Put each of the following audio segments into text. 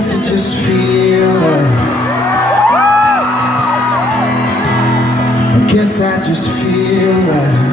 guess I just feel it. I guess I just feel it.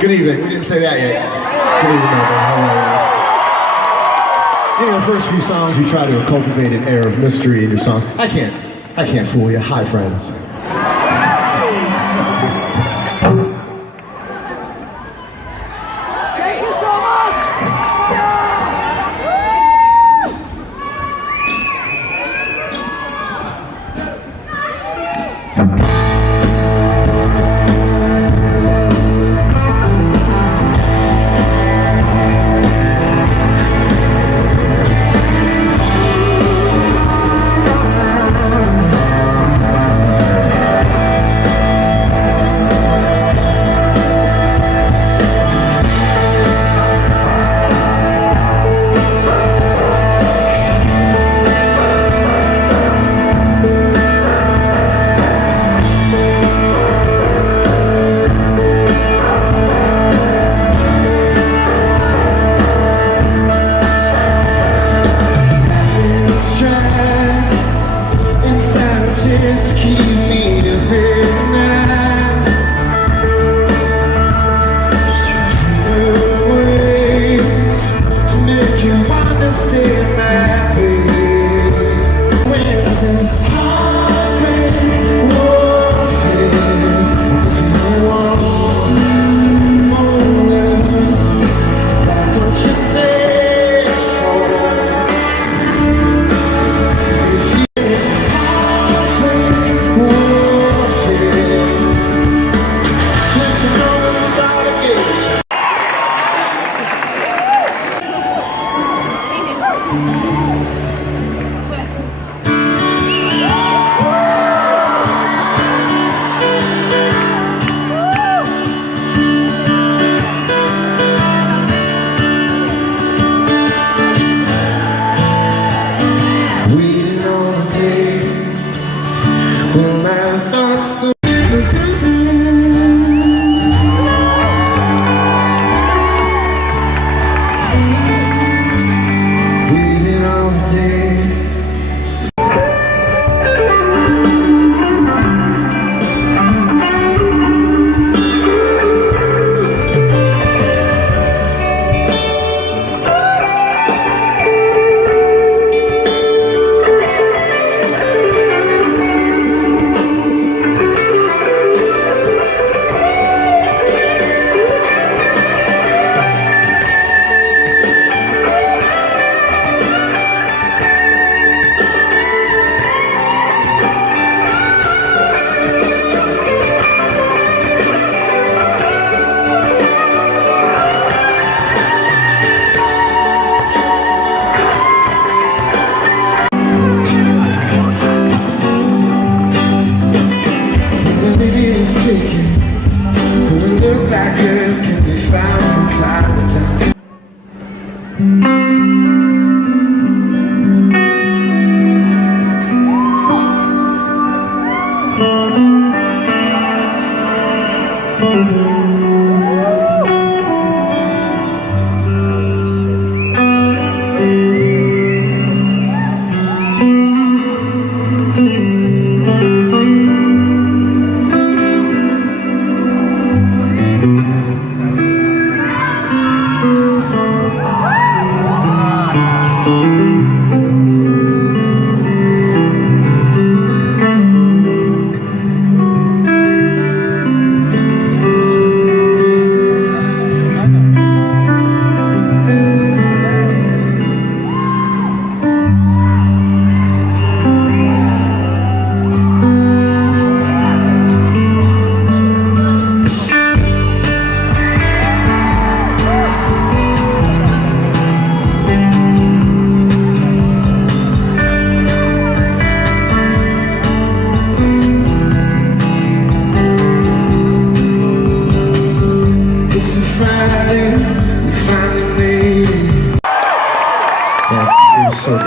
Good evening. We didn't say that yet. Good evening, How are you? You know, the first few songs you try to cultivate an air of mystery in your songs. I can't fool you. Hi, friends. Thank you so much.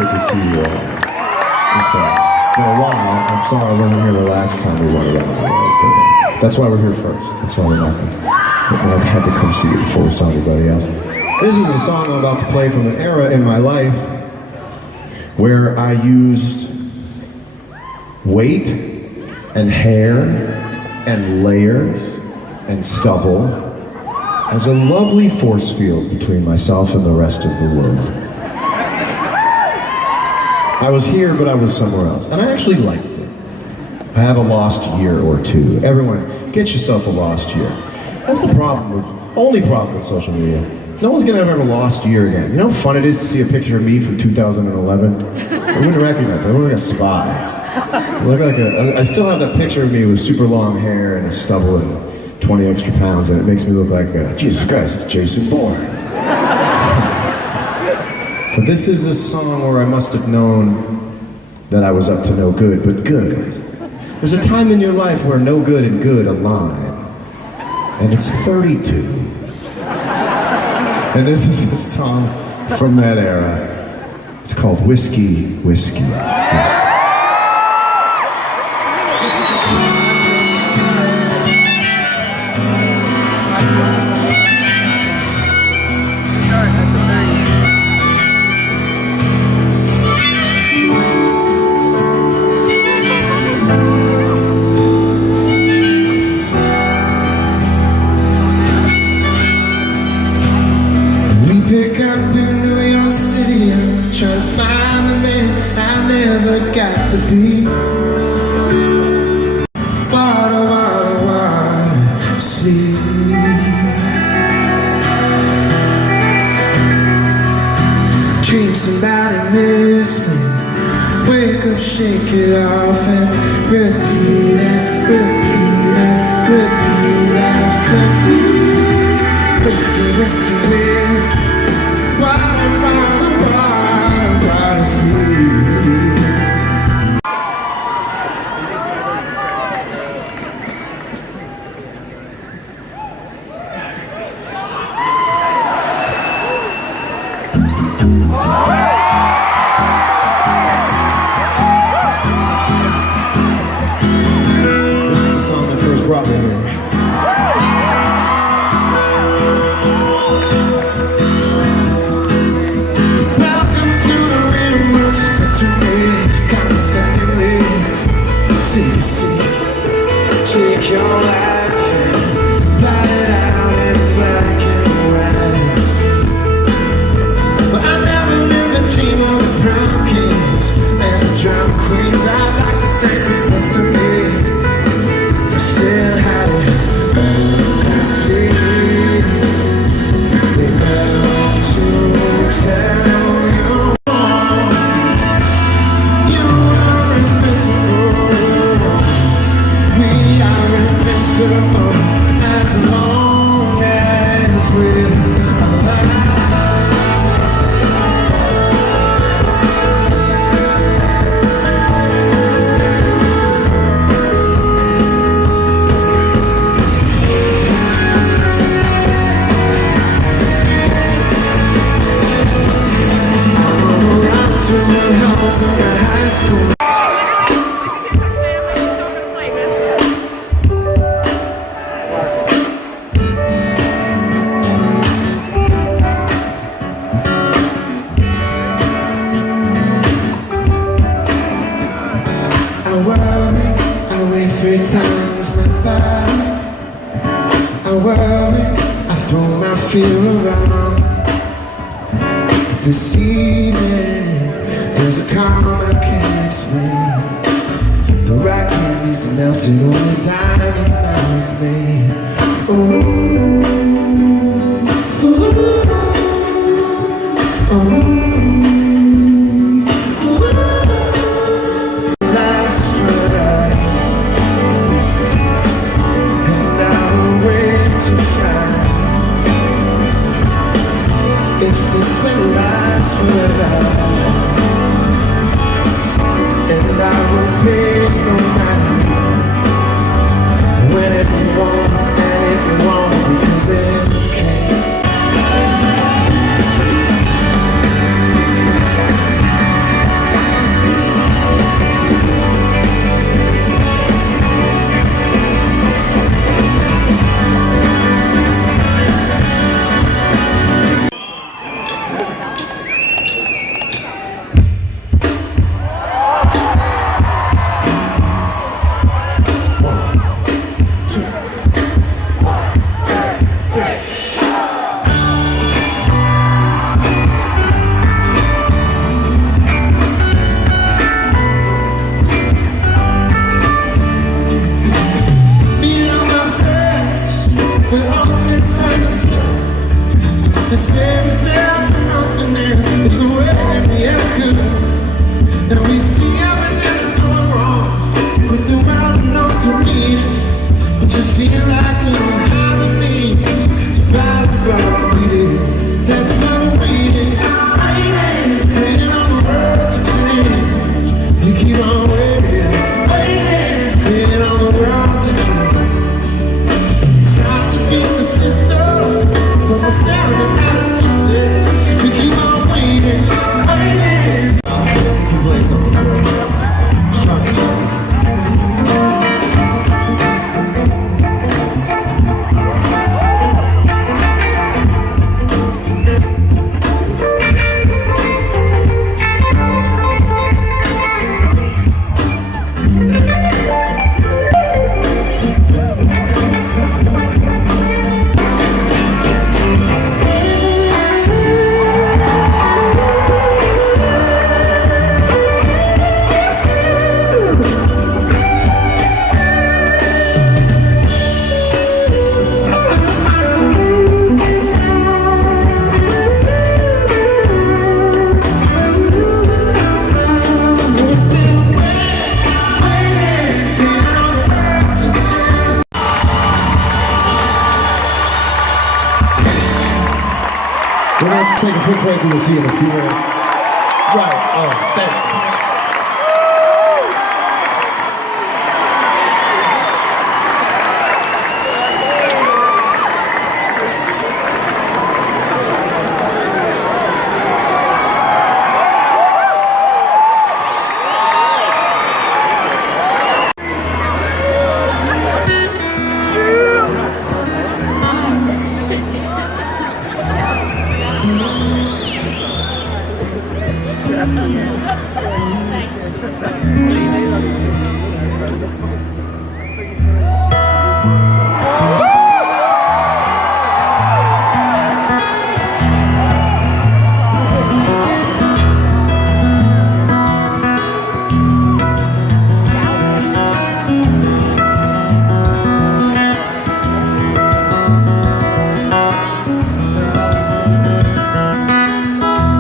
good to see you all. It's been a while. I'm sorry I wasn't here the last time we went around the world, but that's why we're here first. That's why we're not. I had to come see you before we saw anybody else. This is a song I'm about to play from an era in my life where I used weight and hair and layers and stubble as a lovely force field between myself and the rest of the world. I was here, but I was somewhere else, and I actually liked it. I have a lost year or two. Everyone, get yourself a lost year. That's the only problem with social media. No one's gonna have a lost year again. You know how fun it is to see a picture of me from 2011? I wouldn't recognize me. I look like a spy. I still have that picture of me with super long hair and a stubble and 20 extra pounds, and it makes me look like, Jesus Christ, it's Jason Bourne. But this is a song where I must have known that I was up to no good, but good. There's a time in your life where no good and good align, and it's 32. And this is a song from that era. It's called Whiskey, Whiskey, Whiskey. Pick up in New York City and try to find the man I never got to be. Water, sleep. Dream somebody miss me. Wake up, shake it off and repeat after me. Whiskey, whiskey, whiskey. Water, sleep. This is the song that first brought me here. Take your life and blot it out in black and white. But I never lived a dream of the brown kings and the drowned queens. I'd like to thank the best of me for still having sleep. They never to tell you you are invisible. We are invincible as long as we're alive. I'm around through the halls of my high school. I weigh 3 times my body. I worry, I throw my fear around. This evening, there's a calm I can't explain. The rock candy's melted, all the diamonds now remain. Ooh, ooh, ooh. If this will last forever, and I will pay no matter when it won't, and it won't. quick break. We'll see you in a few minutes. Right. Oh, thank you.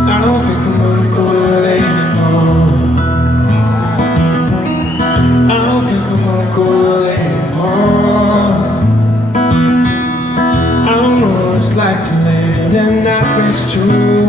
I don't think I'm gonna go to LA anymore. I don't think I'm gonna go to LA anymore. I don't know what it's like to live in that place true.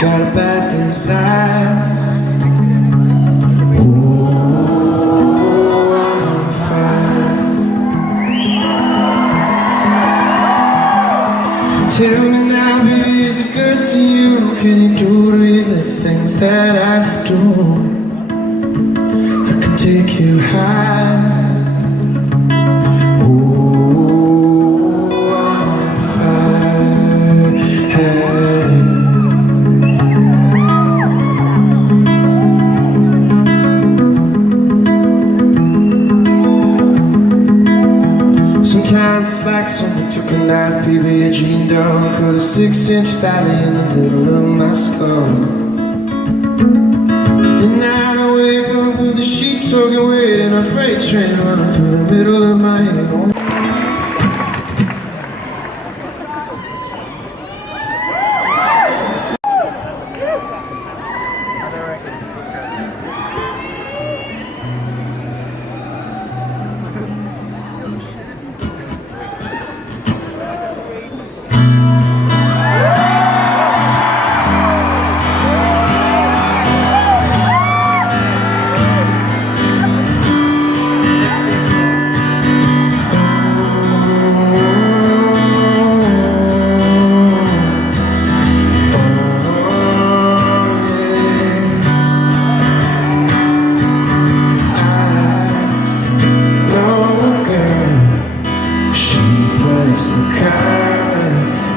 Got a bad desire. Oh, I'm on fire. Tell me now, baby, is it good to you? Can you do to me the things that I do? I can take you high. Sometimes it's like someone took a knife, baby, a jean down, cut a 6-inch valley in the middle of my skull. The night I wake up with the sheets soaking wet and a freight train running through the middle of my head.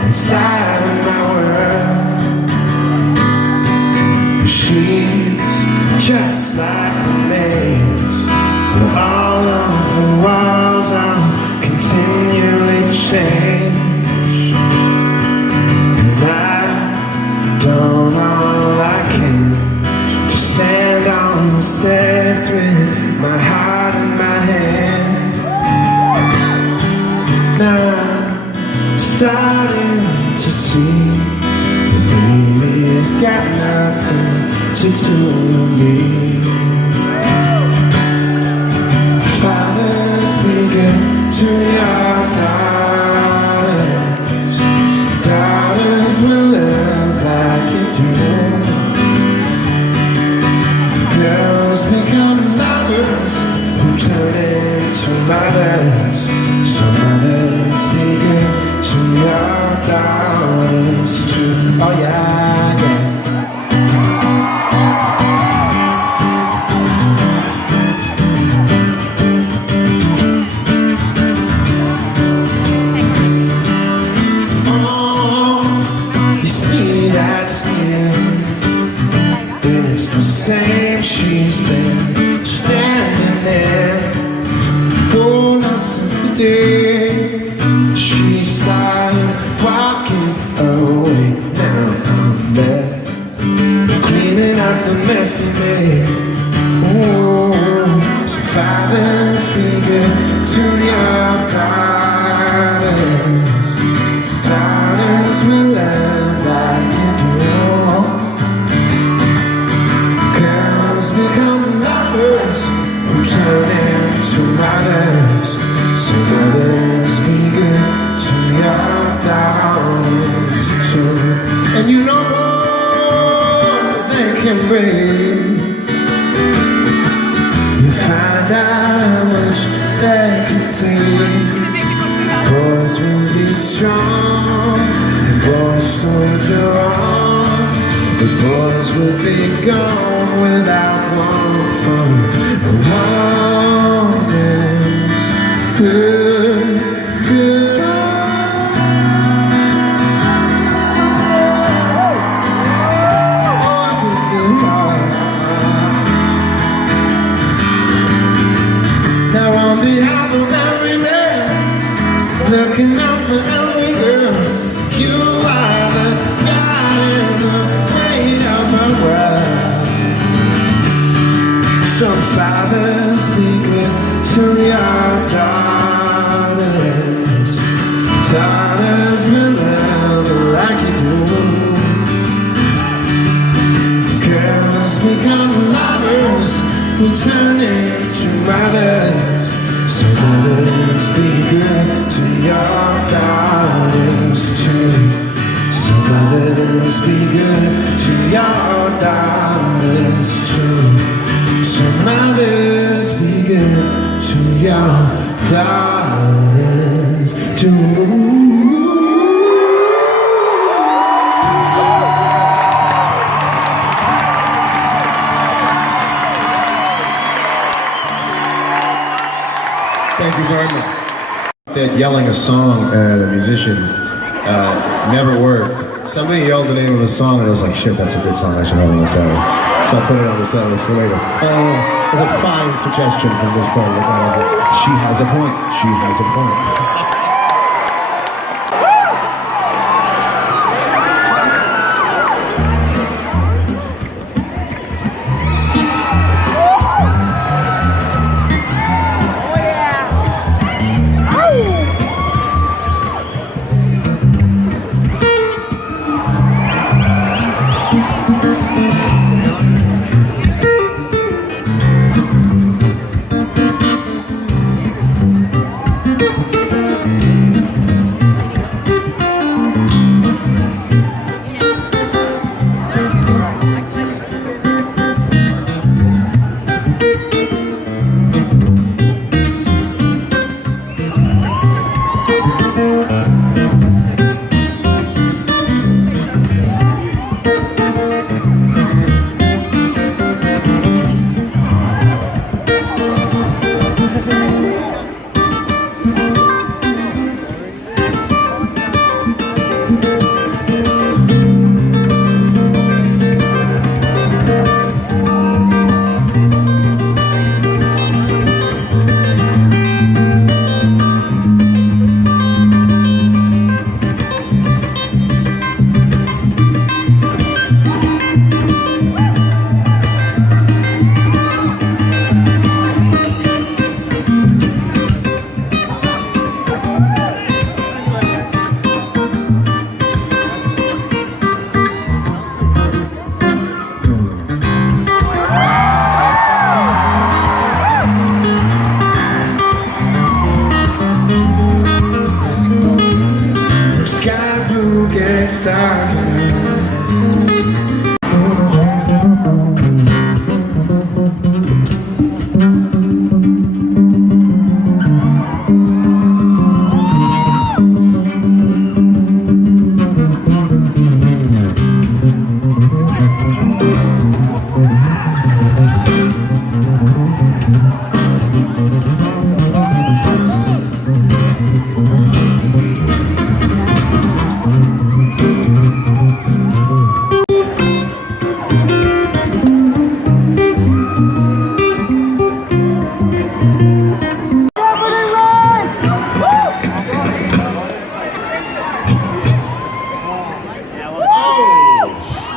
Inside of my world, she's just like a maze, where all of the walls are continually changed, and I don't know I can to stand on the steps with my heart in my hand. Now starting to see that maybe it's got nothing to do with me. Fathers, we get to your daughters. Daughters will love like you do. Girls become lovers who turn strong, and boys soldier on. The boys will be gone without one from the warnings. Good, good. Now on behalf of every man, looking out for every girl, you are the God in the weight of the world. Some fathers be good to your daughters. Daughters will never like you do. Girls become lovers who turn into mothers. So mothers, be good to your daughters too. So mothers, be good to your daughters too. So mothers, be good to your daughters too. Thank you very much. That yelling a song at a musician never worked. Somebody yelled the name of a song and I was like, shit, that's a good song, I should have it on the set list. So I put it on the set list for later. It was a fine suggestion from this part of the guy. I was like, she has a point, she has a point.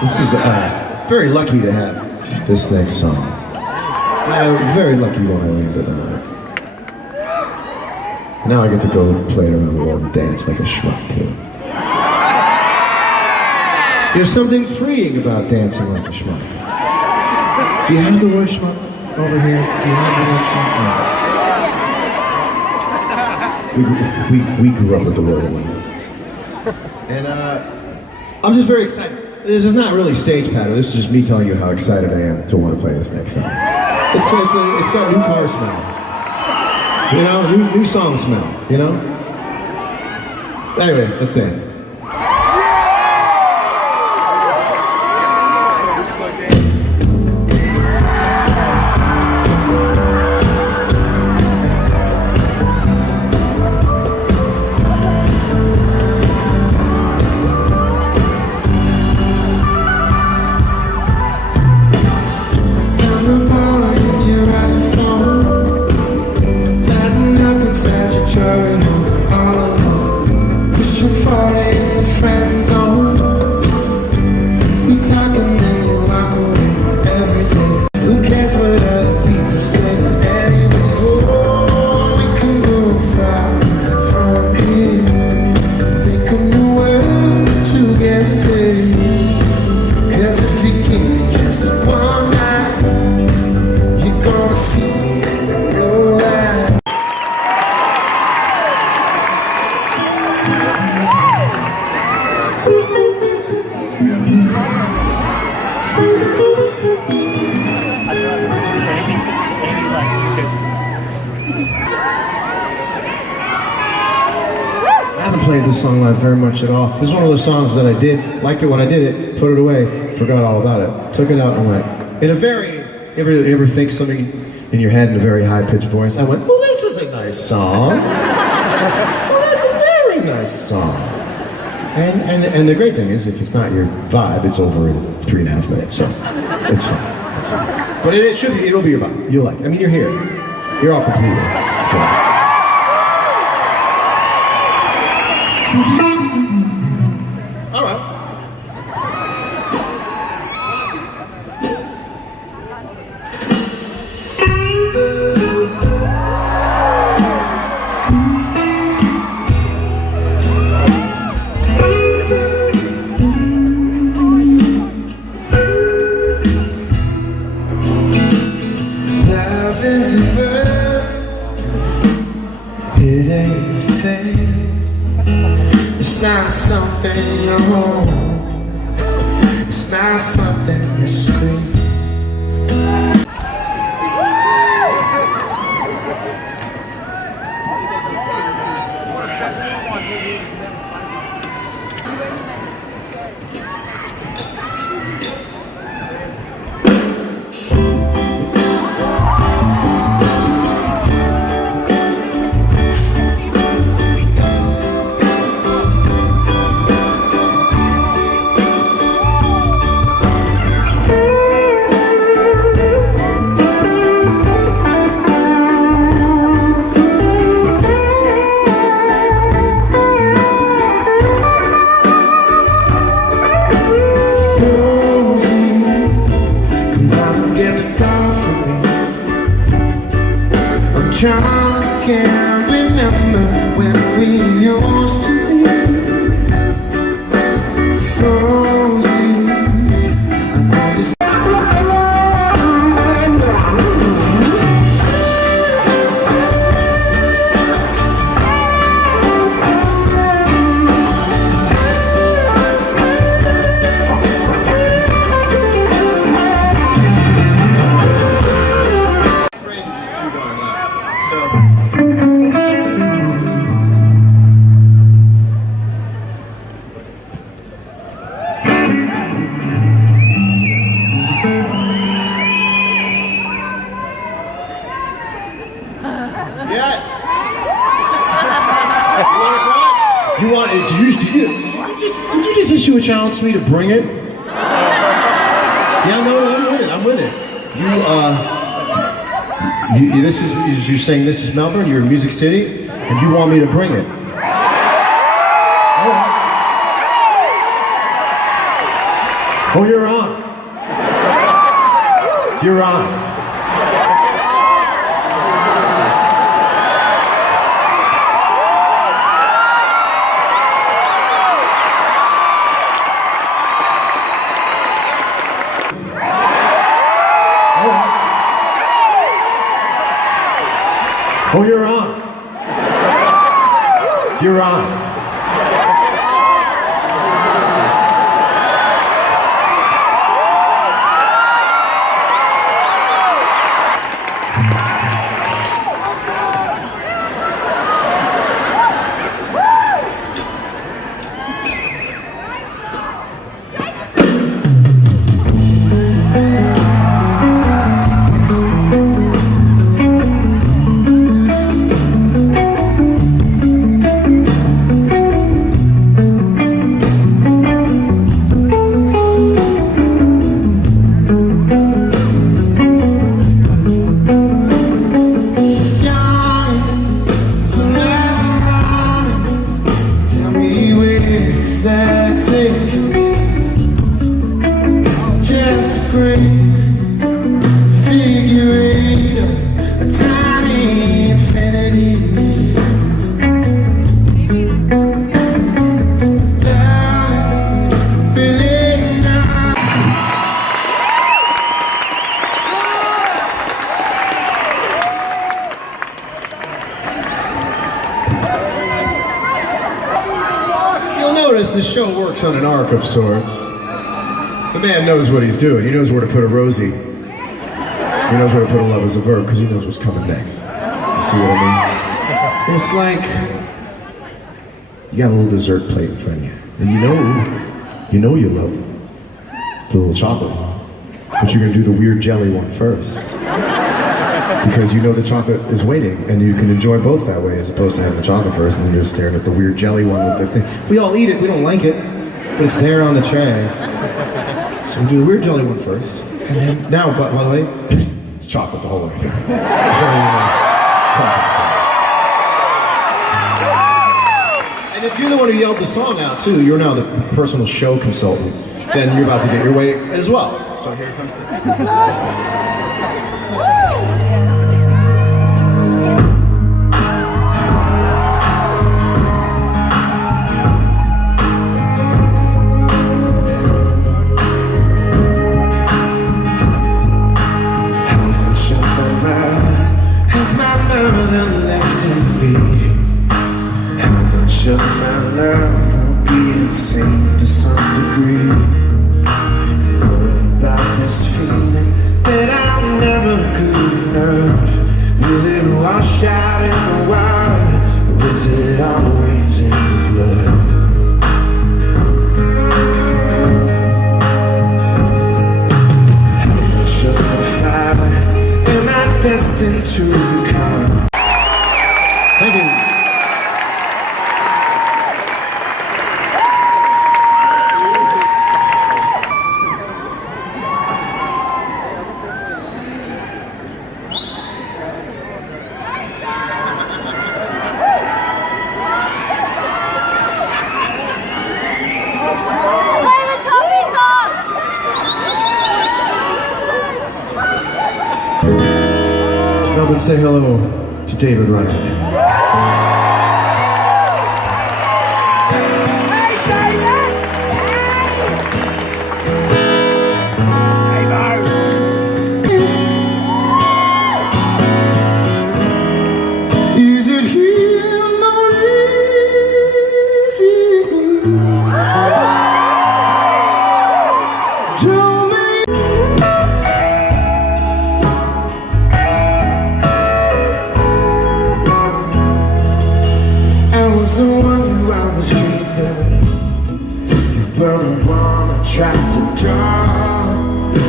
This is very lucky to have this next song. Very lucky when I landed on it. And now I get to go play it around the world and dance like a schmuck too. There's something freeing about dancing like a schmuck. Do you have the word schmuck over here? Do you have the word schmuck? We grew up with the word in And I'm just very excited. This is not really stage patter. This is just me telling you how excited I am to want to play this next song. It's got new car smell. You know, new song smell, you know? Anyway, let's dance. I haven't played this song live very much at all. This is one of those songs that I did, liked it when I did it, put it away, forgot all about it, took it out and went. In a very, you ever think something in your head in a very high-pitched voice? I went, well, this is a nice song. Well, that's a very nice song. And the great thing is, if it's not your vibe, it's over in 3.5 minutes, so it's fine. It's fine. But it should be, it'll be your vibe. You'll like it. I mean, you're here. You're all complete. Yeah. All right. Love is a verb, it ain't a thing. It's not something you own, it's not something you scream. Drunk, I can't remember when we used to be. Rosie, I know this. You want it? Did you just issue a challenge to me to bring it? Yeah, no, I'm with it. I'm with it. You're saying this is Melbourne. You're in Music City, and you want me to bring it. All right. Oh, you're on. You're on. Oh, you're on. You're on. notice the show works on an arc of sorts. The man knows what he's doing. He knows where to put a Rosie. He knows where to put a love as a verb because he knows what's coming next. You see what I mean? It's like you got a little dessert plate in front of you, and you know you love the little chocolate one, but you're gonna do the weird jelly one first because you know the chocolate is waiting, and you can enjoy both that way as opposed to having the chocolate first and then you're staring at the weird jelly one with the thing. We all eat it. We don't like it, but it's there on the tray. So we do the weird jelly one first, and then now, by the way, it's chocolate the whole way through. And if you're the one who yelled the song out too, you're now the personal show consultant, then you're about to get your way as well. So here comes the... Of my love will be insane to some degree. And what about this feeling that I'm never good enough? Will it wash out in the water, or is it always in the blood? How much of the fire am I destined to become? Thank you. Melbourne, say hello to David Ryan. Is it him or is it me? Tell me. I was the one who I was dreaming. You were the one I tried to draw.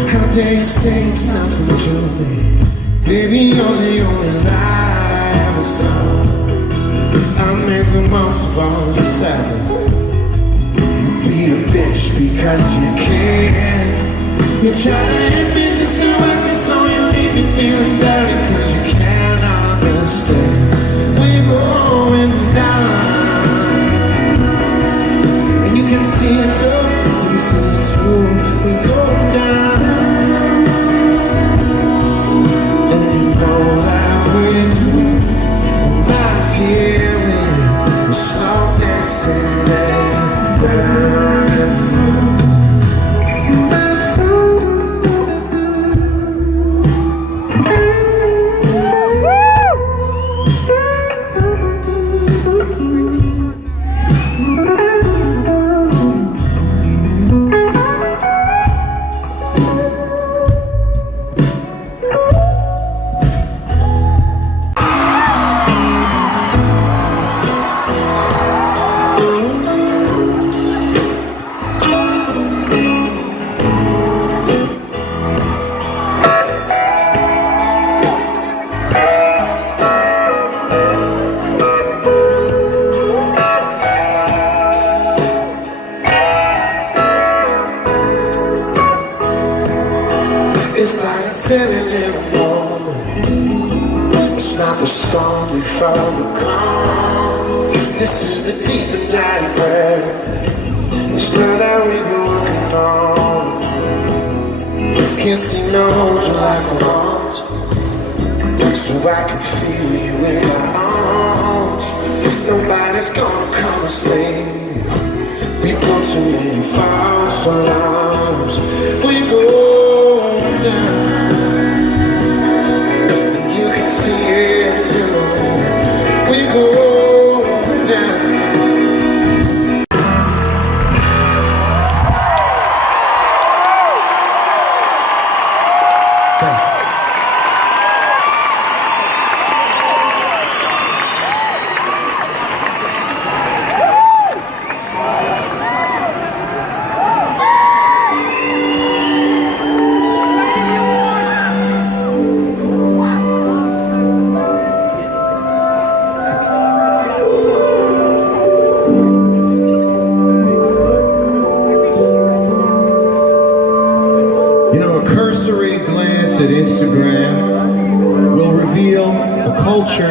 How dare you say it's nothing to me? Baby, you're the only light I ever saw. I make the most of all the sadness. You be a bitch because you can. You try to hit me just to hurt me, so you leave me feeling bad because you can't understand. We're going down, and you can see it too. You can see it too. We're going down, and you know that we do. We're not here, we're slow dancing there. It's like a silly little moment. It's not the storm before the calm. This is the deep and dying breath. It's not how we been working on. Can't see no holes like I want, so I can feel you in my arms. Nobody's gonna come and save me. We put too many false alarms. We go down, and you can see it too. We go down. illicit Instagram will reveal a culture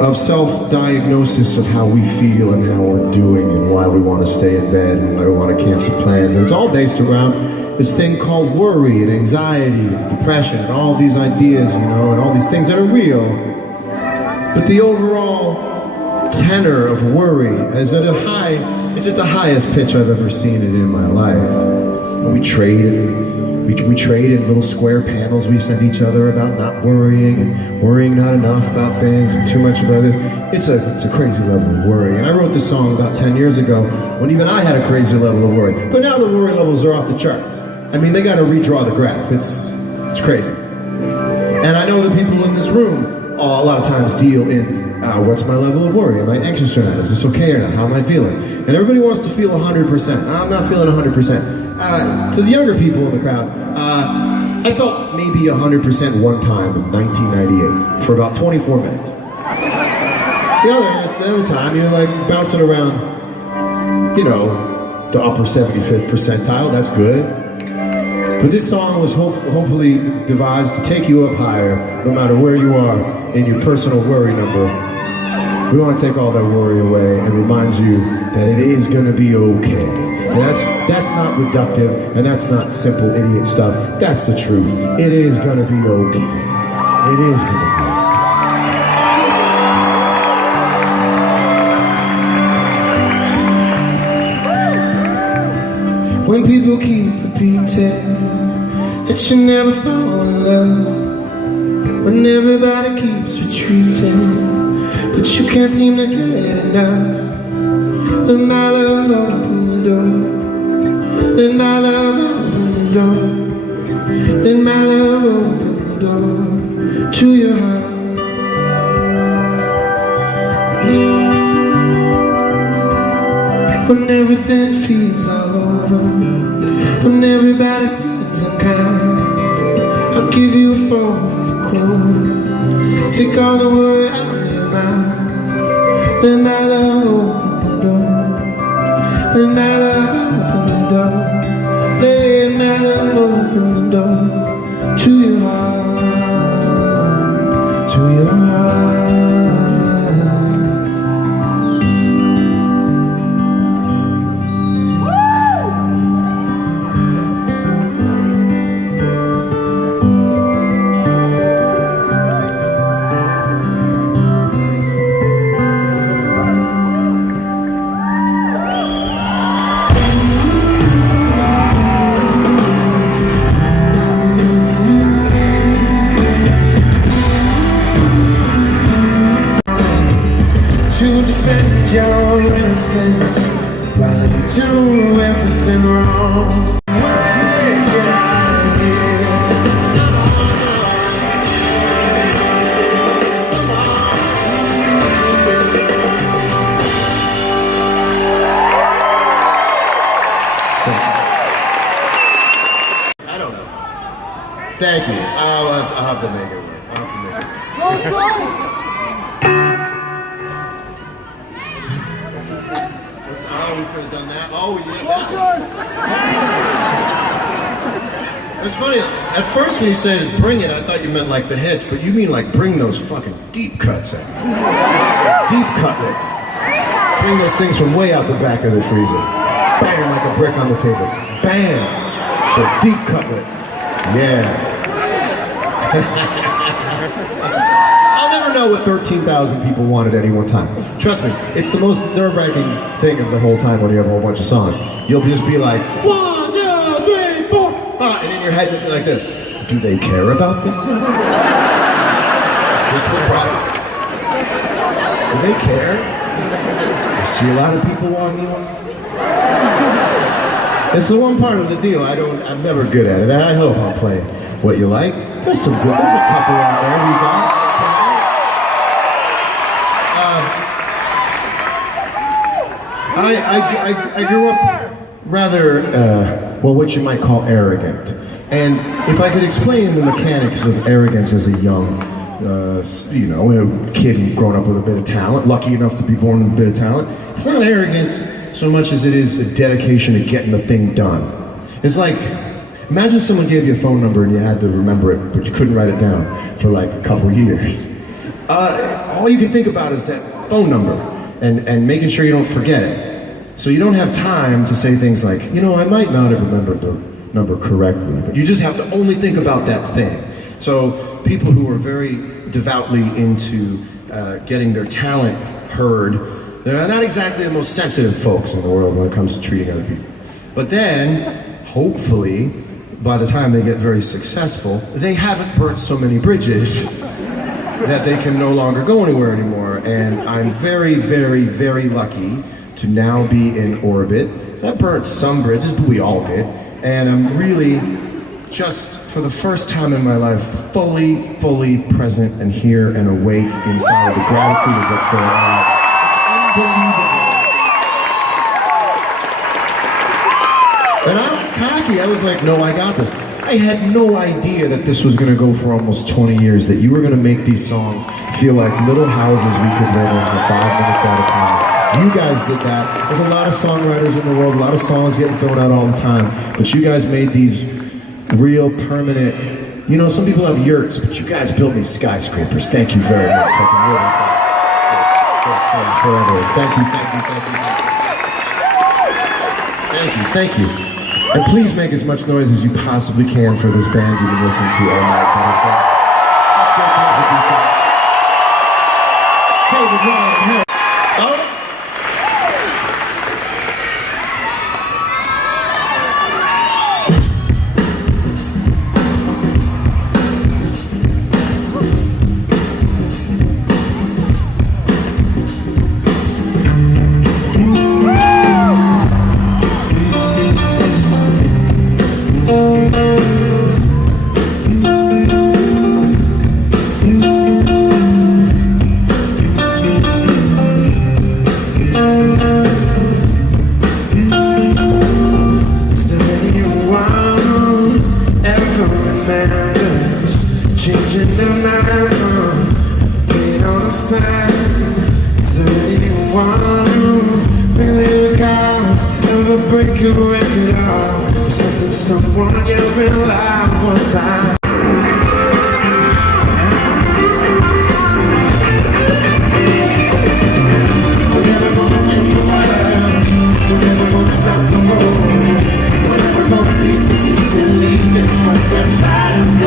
of self-diagnosis of how we feel and how we're doing and why we want to stay in bed and why we want to cancel plans. And it's all based around this thing called worry and anxiety and depression and all these ideas, you know, and all these things that are real. But the overall tenor of worry is at it's at the highest pitch I've ever seen it in my life. And we trade in little square panels we send each other about not worrying and worrying not enough about things and too much about this. It's a crazy level of worry. And I wrote this song about 10 years ago when even I had a crazy level of worry. But now the worry levels are off the charts. I mean, they got to redraw the graph. It's crazy. And I know the people in this room a lot of times deal in what's my level of worry? Am I anxious or not? Is this okay or not? How am I feeling? And everybody wants to feel 100%. I'm not feeling 100%. To the younger people in the crowd, I felt maybe 100% one time in 1998 for about 24 minutes. The other time, you're like bouncing around, you know, the upper 75th percentile. That's good. But this song was hopefully devised to take you up higher, no matter where you are in your personal worry number. We want to take all that worry away and remind you that it is going to be okay. And that's not reductive, and that's not simple idiot stuff. That's the truth. It is going to be okay. It is going to be okay. When people keep repeating that you never fall in love, when everybody keeps retreating, but you can't seem to get enough. Let my love open the door. Let my love open the door. Let my love open the door to your heart. When everything feels all over, when everybody seems unkind, I'll give you a form of quote. Take all the worry out of your mind. Let my love open the door. Let my love open the door. Let my love open the door to your heart, to your heart. To defend your innocence while you do everything wrong. I don't know. Thank you. I'll have to make it work. I'll have to make it work. Oh, we could have done that. Oh, yeah. It's funny. At first when you said bring it, I thought you meant like the hits, but you mean like bring those fucking deep cuts out. Deep cutlets. Bring those things from way out the back of the freezer. Bam, like a brick on the table. Bam. Those deep cutlets. Yeah. I'll never know what 13,000 people want at any one time. Trust me, it's the most nerve-wracking thing of the whole time when you have a whole bunch of songs. You'll just be like, 1, 2, 3, 4, and in your head you'll be like this. Do they care about this? Is this the problem? Do they care? I see a lot of people wanting one. It's the one part of the deal I'm never good at it. I hope I'm playing what you like. There's a couple out there we got. I grew up rather, what you might call arrogant. And if I could explain the mechanics of arrogance as a young, a kid growing up with a bit of talent, lucky enough to be born with a bit of talent, it's not arrogance so much as it is a dedication to getting the thing done. It's like Imagine someone gave you a phone number and you had to remember it, but you couldn't write it down for like a couple years. All you can think about is that phone number and making sure you don't forget it. So you don't have time to say things like, you know, I might not have remembered the number correctly, but you just have to only think about that thing. So people who are very devoutly into getting their talent heard, they're not exactly the most sensitive folks in the world when it comes to treating other people. But then, hopefully, by the time they get very successful, they haven't burnt so many bridges that they can no longer go anywhere anymore. And I'm very, very, very lucky to now be in orbit. I burnt some bridges, but we all did. And I'm really, just for the first time in my life, fully present and here and awake inside of the gratitude of what's going on. It's unbelievable. And I was cocky. I was like, no, I got this. I had no idea that this was going to go for almost 20 years, that you were going to make these songs feel like little houses we could live in for 5 minutes at a time. You guys did that. There's a lot of songwriters in the world, a lot of songs getting thrown out all the time, but you guys made these real permanent, you know, some people have yurts, but you guys built these skyscrapers. Thank you very much. I can live inside this forever. Thank you. And please make as much noise as you possibly can for this band you've been listening to all night. David, Ryan, Harry. Oh. Changing the mind, being on the side. Is there anyone who really cares? Ever break a record off? Something, someone you rely on one time. We're never gonna win the world. We're never gonna stop the war. We're never gonna beat this if we believe this much outside of the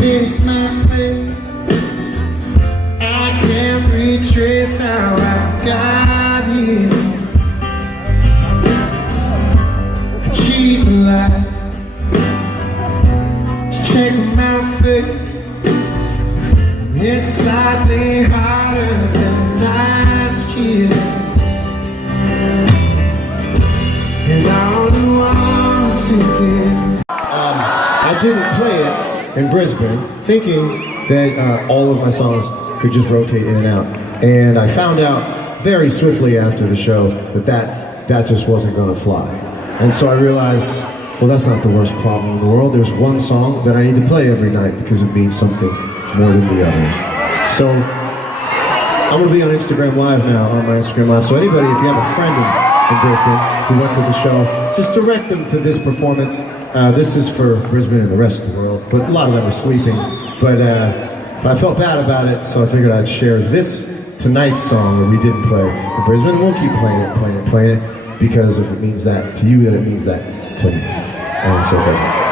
Face my face, I can't retrace how I got here. A cheap life to check my face. It's slightly harder than last year. I didn't play it in Brisbane, thinking that all of my songs could just rotate in and out. And I found out very swiftly after the show that just wasn't going to fly. And so I realized, well, that's not the worst problem in the world. There's one song that I need to play every night because it means something more than the others. So I'm going to be on Instagram Live now, on my Instagram Live. So anybody, if you have a friend in Brisbane who went to the show, just direct them to this performance. This is for Brisbane and the rest of the world, but a lot of them are sleeping. But I felt bad about it, so I figured I'd share this tonight's song that we didn't play in Brisbane. And we'll keep playing it, because if it means that to you, then it means that to me. And so it doesn't.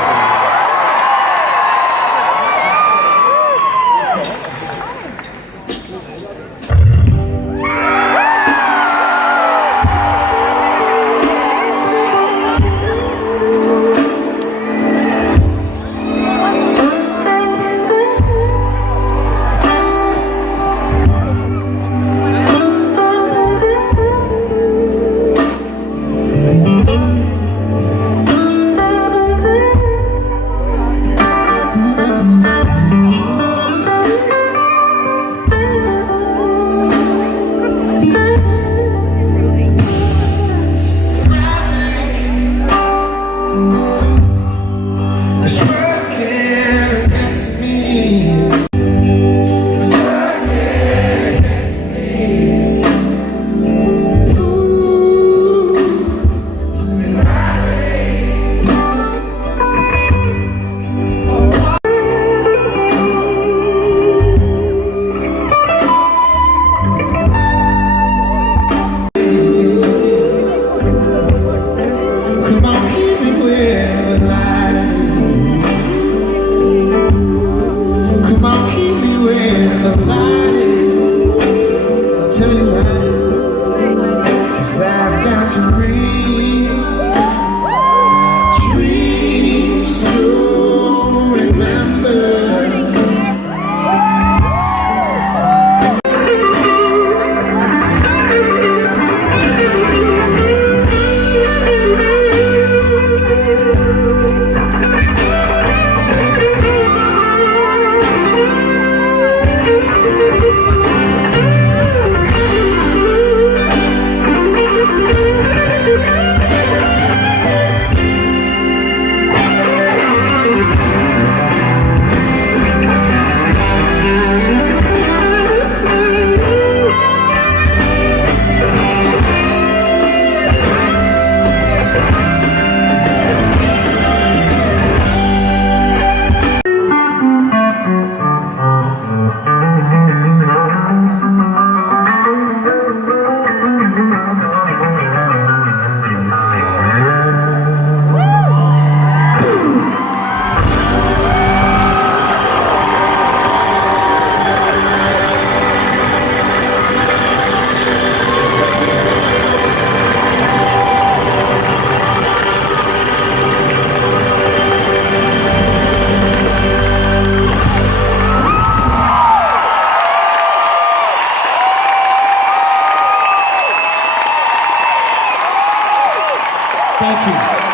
Thank you.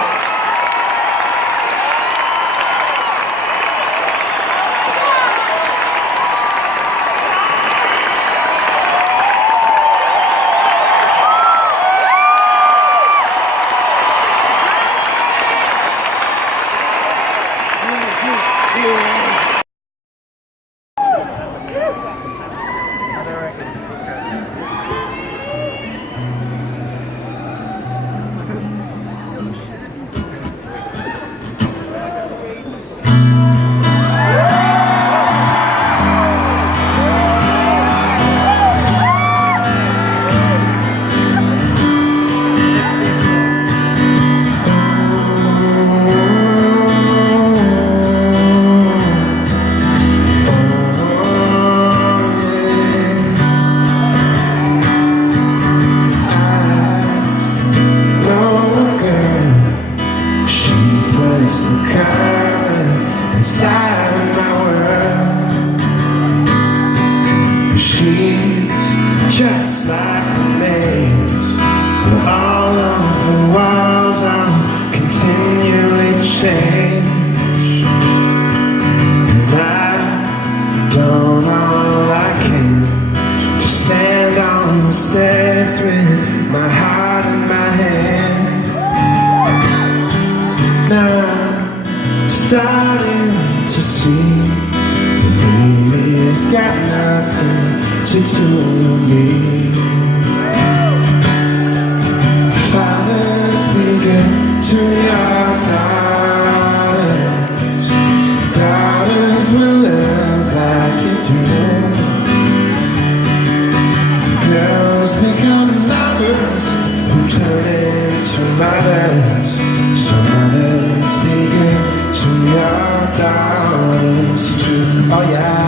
Just like a maze, where all of the walls are continually changed. your steps with my heart in my hand. Now I'm starting to see that maybe it's got nothing to do with me. Father, speaking to your daughters. Daughters will live like you do. Girls become lovers who turn into mothers. So mothers, speaking to your daughters too. Oh yeah.